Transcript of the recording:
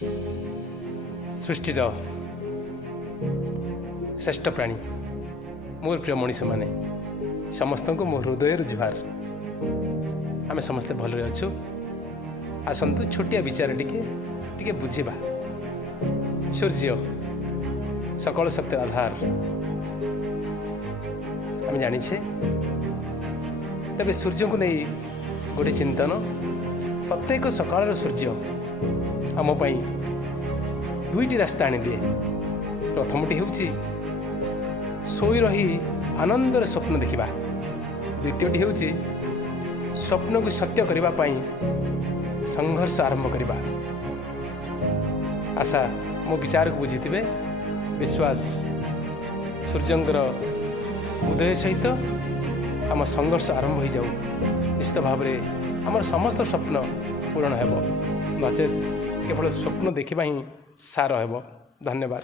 सृष्टिर श्रेष्ठ प्राणी मोर प्रिय मनीष माने समस्त को मो हृदय जुहार। आम समस्ते भल अच्छु। आसतु छोटिया विचार टिके बुझा। सूर्य सकल शक्ति आधार आम जाचे। तेरे सूर्य को नहीं गोटे चिंतन प्रत्येक सकाल सूर्य आम दुईटी रास्ता आनी दिए। प्रथमटी हूँ शोई रही आनंदर स्वप्न देखा। द्वितीयटी हूँ स्वप्न को सत्य करने संघर्ष आरंभ करवा। आशा मो विचार को बुझीथे। विश्वास सूर्यंकर उदय सहित आम संघर्ष आरंभ हो जाऊ। निश्चित भाव में आम समस्त स्वप्न पूरण हो, नचेत केवल स्वप्न देखा ही सार हो। धन्यवाद।